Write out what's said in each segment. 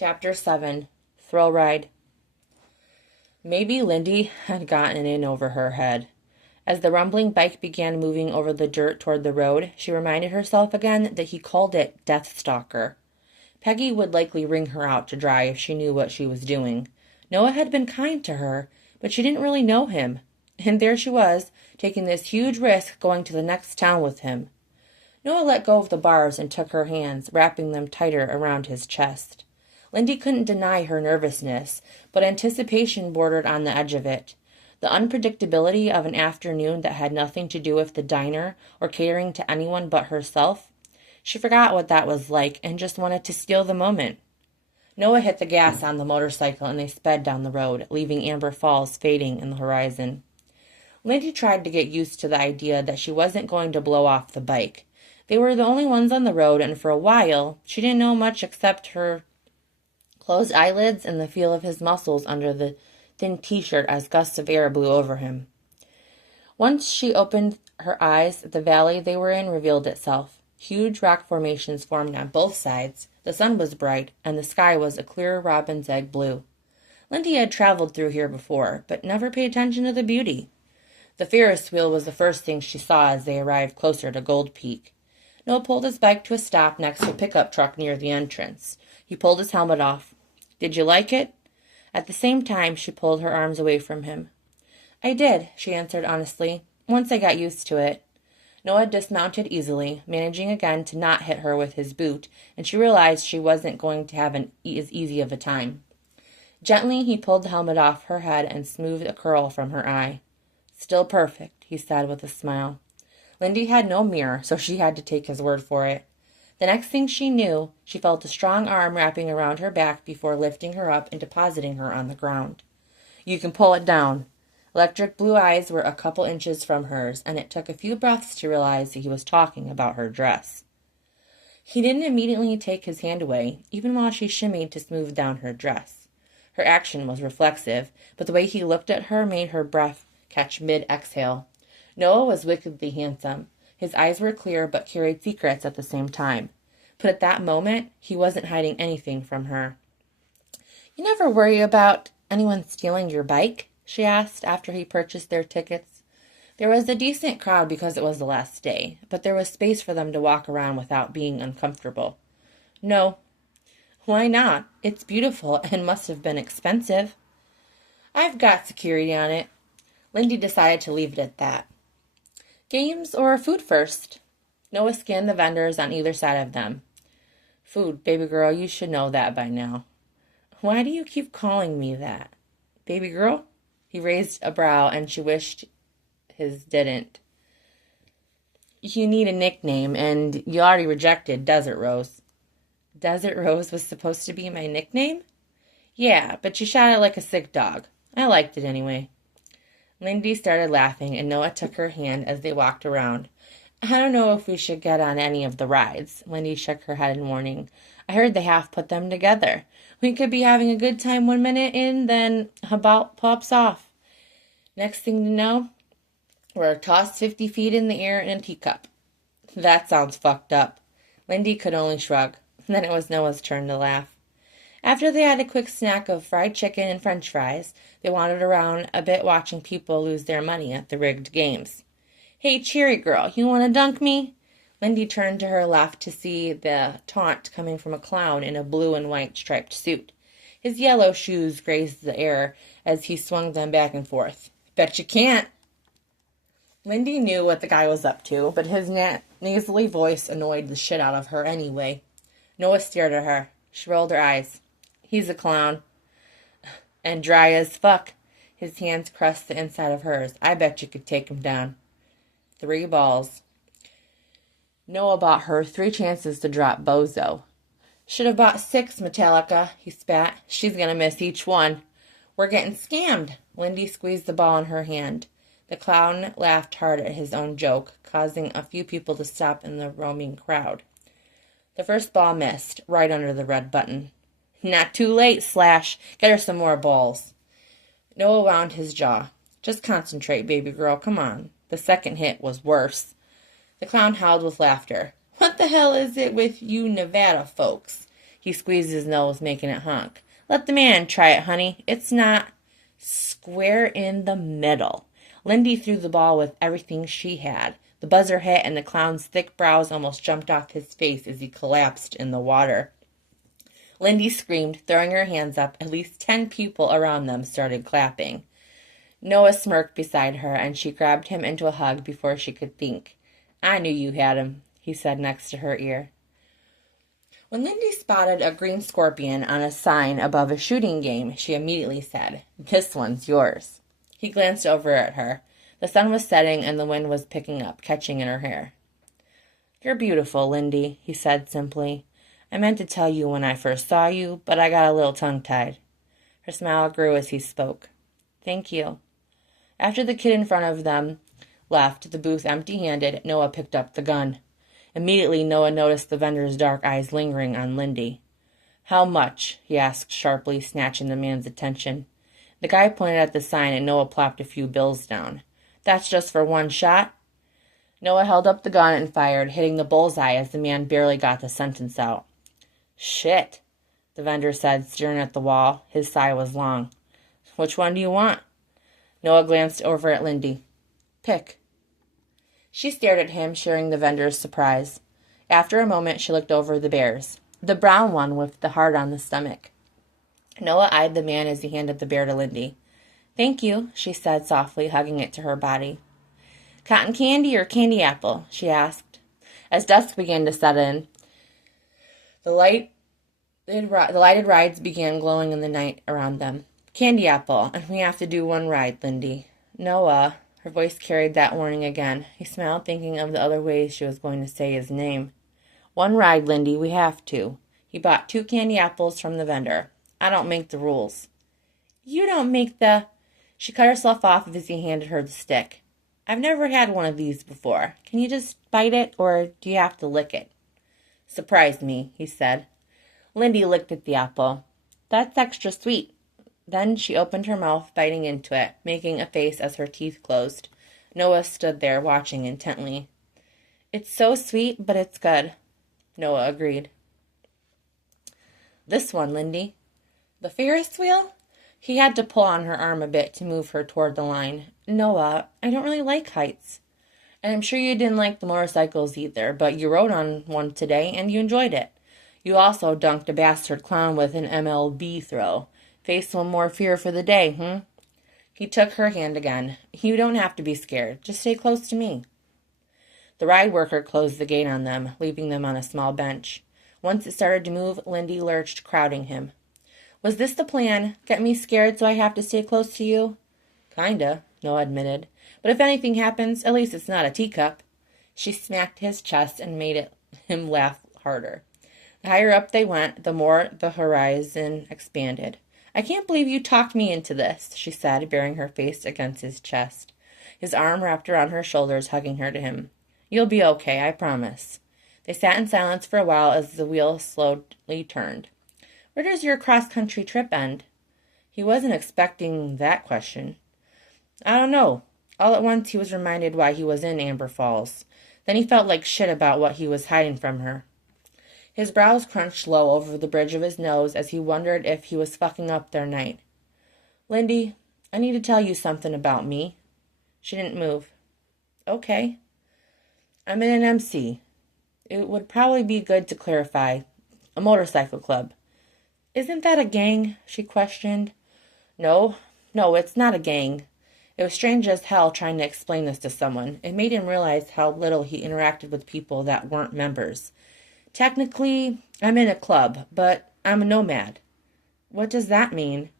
Chapter 7 Thrill Ride. Maybe Lindy had gotten in over her head. As the rumbling bike began moving over the dirt toward the road, she reminded herself again that he called it Death Stalker. Peggy would likely wring her out to dry if she knew what she was doing. Noah had been kind to her, but she didn't really know him. And there she was, taking this huge risk going to the next town with him. Noah let go of the bars and took her hands, wrapping them tighter around his chest. Lindy couldn't deny her nervousness, but anticipation bordered on the edge of it. The unpredictability of an afternoon that had nothing to do with the diner or catering to anyone but herself. She forgot what that was like and just wanted to steal the moment. Noah hit the gas on the motorcycle and they sped down the road, leaving Amber Falls fading in the horizon. Lindy tried to get used to the idea that she wasn't going to blow off the bike. They were the only ones on the road, and for a while, she didn't know much except her closed eyelids and the feel of his muscles under the thin t-shirt as gusts of air blew over him. Once she opened her eyes, the valley they were in revealed itself. Huge rock formations formed on both sides. The sun was bright, and the sky was a clear robin's egg blue. Lindy had traveled through here before, but never paid attention to the beauty. The Ferris wheel was the first thing she saw as they arrived closer to Gold Peak. Noah pulled his bike to a stop next to a pickup truck near the entrance. He pulled his helmet off. "Did you like it?" At the same time, she pulled her arms away from him. "I did," she answered honestly. "Once I got used to it." Noah dismounted easily, managing again to not hit her with his boot, and she realized she wasn't going to have as easy of a time. Gently, he pulled the helmet off her head and smoothed a curl from her eye. "Still perfect," he said with a smile. Lindy had no mirror, so she had to take his word for it. The next thing she knew, she felt a strong arm wrapping around her back before lifting her up and depositing her on the ground. "You can pull it down." Electric blue eyes were a couple inches from hers, and it took a few breaths to realize that he was talking about her dress. He didn't immediately take his hand away, even while she shimmied to smooth down her dress. Her action was reflexive, but the way he looked at her made her breath catch mid-exhale. Noah was wickedly handsome. His eyes were clear but carried secrets at the same time. But at that moment, he wasn't hiding anything from her. "You never worry about anyone stealing your bike?" she asked after he purchased their tickets. There was a decent crowd because it was the last day, but there was space for them to walk around without being uncomfortable. "No." "Why not? It's beautiful and must have been expensive." "I've got security on it." Lindy decided to leave it at that. "Games or food first?" Noah scanned the vendors on either side of them. "Food, baby girl, you should know that by now." "Why do you keep calling me that?" "Baby girl?" He raised a brow, and she wished his didn't. "You need a nickname, and you already rejected Desert Rose." "Desert Rose was supposed to be my nickname?" "Yeah, but you shot it like a sick dog. I liked it anyway." Lindy started laughing, and Noah took her hand as they walked around. "I don't know if we should get on any of the rides." Lindy shook her head in warning. "I heard they half put them together. We could be having a good time 1 minute in, then about pops off. Next thing to know, we're tossed 50 feet in the air in a teacup." "That sounds fucked up." Lindy could only shrug. Then it was Noah's turn to laugh. After they had a quick snack of fried chicken and french fries, they wandered around a bit watching people lose their money at the rigged games. "Hey, Cherry Girl, you want to dunk me?" Lindy turned to her left to see the taunt coming from a clown in a blue and white striped suit. His yellow shoes grazed the air as he swung them back and forth. "Bet you can't." Lindy knew what the guy was up to, but his nasally voice annoyed the shit out of her anyway. Noah stared at her. She rolled her eyes. "He's a clown." "And dry as fuck." His hands caressed the inside of hers. "I bet you could take him down." 3 balls. Noah bought her 3 chances to drop Bozo. "Should have bought 6, Metallica," he spat. "She's gonna miss each one." "We're getting scammed." Lindy squeezed the ball in her hand. The clown laughed hard at his own joke, causing a few people to stop in the roaming crowd. The first ball missed, right under the red button. "Not too late, Slash. Get her some more balls." Noah wound his jaw. "Just concentrate, baby girl. Come on." The second hit was worse. The clown howled with laughter. "What the hell is it with you Nevada folks?" He squeezed his nose, making it honk. Let the man try it, honey. It's not square in the middle. Lindy threw the ball with everything she had. The buzzer hit, and the clown's thick brows almost jumped off his face as he collapsed in the water. Lindy screamed, throwing her hands up. At least 10 people around them started clapping. Noah smirked beside her, and she grabbed him into a hug before she could think. I knew you had him, he said next to her ear. When Lindy spotted a green scorpion on a sign above a shooting game, she immediately said, This one's yours. He glanced over at her. The sun was setting and the wind was picking up, catching in her hair. You're beautiful, Lindy, he said simply. I meant to tell you when I first saw you, but I got a little tongue-tied. Her smile grew as he spoke. Thank you. After the kid in front of them left the booth empty-handed, Noah picked up the gun. Immediately, Noah noticed the vendor's dark eyes lingering on Lindy. How much? He asked sharply, snatching the man's attention. The guy pointed at the sign, and Noah plopped a few bills down. That's just for one shot? Noah held up the gun and fired, hitting the bullseye as the man barely got the sentence out. Shit, the vendor said, staring at the wall. His sigh was long. Which one do you want? Noah glanced over at Lindy. Pick. She stared at him, sharing the vendor's surprise. After a moment, she looked over the bears. The brown one with the heart on the stomach. Noah eyed the man as he handed the bear to Lindy. Thank you, she said softly, hugging it to her body. Cotton candy or candy apple? She asked. As dusk began to set in, the lighted rides began glowing in the night around them. Candy apple, and we have to do one ride, Lindy. Noah, her voice carried that warning again. He smiled, thinking of the other ways she was going to say his name. One ride, Lindy, we have to. He bought 2 candy apples from the vendor. I don't make the rules. You don't make the... She cut herself off as he handed her the stick. I've never had one of these before. Can you just bite it, or do you have to lick it? Surprise me, he said. Lindy licked at the apple. That's extra sweet. Then she opened her mouth, biting into it, making a face as her teeth closed. Noah stood there, watching intently. It's so sweet, but it's good, Noah agreed. This one, Lindy. The Ferris wheel? He had to pull on her arm a bit to move her toward the line. Noah, I don't really like heights. And I'm sure you didn't like the motorcycles either, but you rode on one today and you enjoyed it. You also dunked a bastard clown with an MLB throw. Face one more fear for the day, He took her hand again. You don't have to be scared. Just stay close to me. The ride worker closed the gate on them, leaving them on a small bench. Once it started to move, Lindy lurched, crowding him. Was this the plan? Get me scared so I have to stay close to you? Kinda, Noah admitted. But if anything happens, at least it's not a teacup. She smacked his chest and made him laugh harder. The higher up they went, the more the horizon expanded. I can't believe you talked me into this, she said, burying her face against his chest. His arm wrapped around her shoulders, hugging her to him. You'll be okay, I promise. They sat in silence for a while as the wheel slowly turned. Where does your cross-country trip end? He wasn't expecting that question. I don't know. All at once he was reminded why he was in Amber Falls. Then he felt like shit about what he was hiding from her. His brows crunched low over the bridge of his nose as he wondered if he was fucking up their night. Lindy, I need to tell you something about me. She didn't move. Okay. I'm in an MC. It would probably be good to clarify. A motorcycle club. Isn't that a gang? She questioned. No, it's not a gang. It was strange as hell trying to explain this to someone. It made him realize how little he interacted with people that weren't members. Technically, I'm in a club, but I'm a nomad. What does that mean?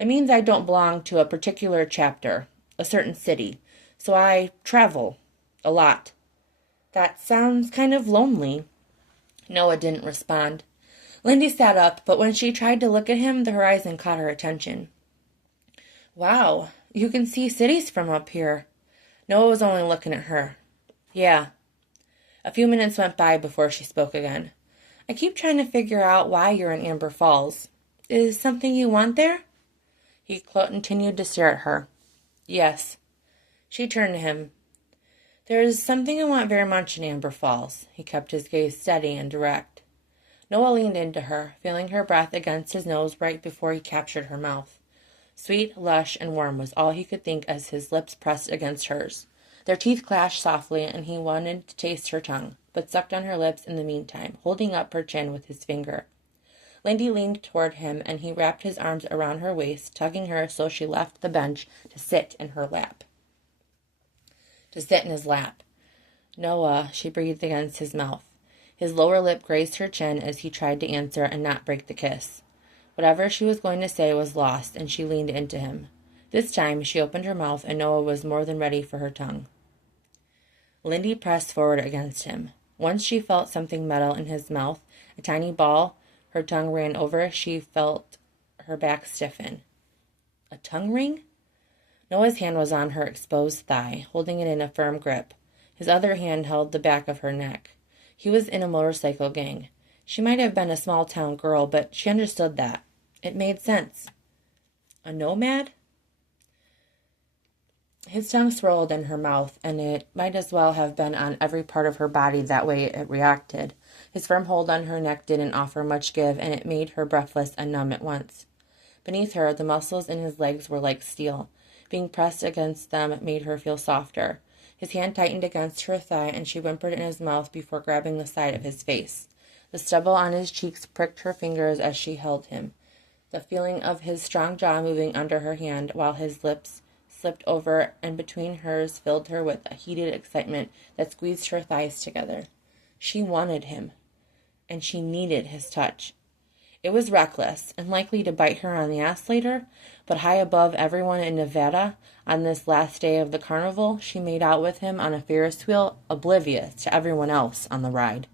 It means I don't belong to a particular chapter, a certain city, so I travel a lot. That sounds kind of lonely. Noah didn't respond. Lindy sat up, but when she tried to look at him, the horizon caught her attention. Wow, you can see cities from up here. Noah was only looking at her. Yeah. A few minutes went by before she spoke again. I keep trying to figure out why you're in Amber Falls. Is something you want there? He continued to stare at her. Yes. She turned to him. There is something I want very much in Amber Falls. He kept his gaze steady and direct. Noah leaned into her, feeling her breath against his nose right before he captured her mouth. Sweet, lush, and warm was all he could think as his lips pressed against hers. Their teeth clashed softly, and he wanted to taste her tongue, but sucked on her lips in the meantime, holding up her chin with his finger. Lindy leaned toward him, and he wrapped his arms around her waist, tugging her so she left the bench to sit in her lap. To sit in his lap. Noah, she breathed against his mouth. His lower lip grazed her chin as he tried to answer and not break the kiss. Whatever she was going to say was lost, and she leaned into him. This time she opened her mouth, and Noah was more than ready for her tongue. Lindy pressed forward against him. Once she felt something metal in his mouth, a tiny ball. Her tongue ran over. She felt her back stiffen. A tongue ring? Noah's hand was on her exposed thigh, holding it in a firm grip. His other hand held the back of her neck. He was in a motorcycle gang. She might have been a small-town girl, but she understood that. It made sense. A nomad? His tongue swirled in her mouth, and it might as well have been on every part of her body that way it reacted. His firm hold on her neck didn't offer much give, and it made her breathless and numb at once. Beneath her, the muscles in his legs were like steel. Being pressed against them made her feel softer. His hand tightened against her thigh, and she whimpered in his mouth before grabbing the side of his face. The stubble on his cheeks pricked her fingers as she held him. The feeling of his strong jaw moving under her hand while his lips slipped over and between hers filled her with a heated excitement that squeezed her thighs together. She wanted him, and she needed his touch. It was reckless and likely to bite her on the ass later, but high above everyone in Nevada, on this last day of the carnival, she made out with him on a Ferris wheel, oblivious to everyone else on the ride.